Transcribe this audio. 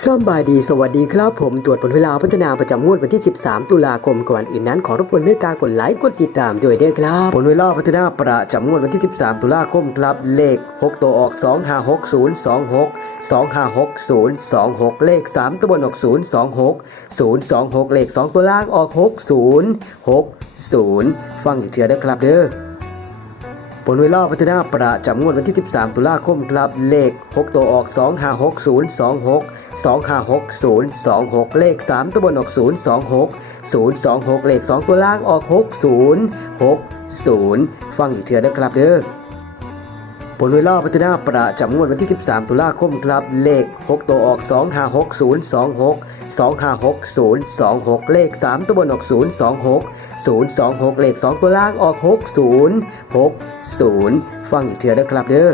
สบายดี สวัสดีครับผม ตรวจผลเวลาพัฒนาประจำงวดวันที่ 13 ตุลาคมก่อนอื่นนั้น ขอรบกวนเมตตากดไลค์กดติดตามด้วยด้วยครับ ผลเวลาพัฒนาประจำงวดวันที่ 13 ตุลาคมครับเลข 6 ตัวออก 256026 256026 เลข 3 ตัวบนออก 026 026 เลข 2 ตัวล่างออก 6060 ฟังอีกเทื่อนะครับเด้อ ผลเวลาพัฒนาประจำงวดวันที่ 13 ตุลาคมครับ เลข 6 ตัวออก 256026 256026 เลข 3 ตัวบนออก 026 026 เลข 2 ตัวล่างออก 6060 ฟังอีกเทื่อนะครับเด้อ ผลเวลาพัฒนาประจำงวดวันที่ 13 ตุลาคมครับ เลข 6 ตัวออก 256026 256026 เลข 3 ตัวบนออก 026 026 เลข 2 ตัวล่างออก 6060 ฟังอีกเถื่อนะครับเด้อ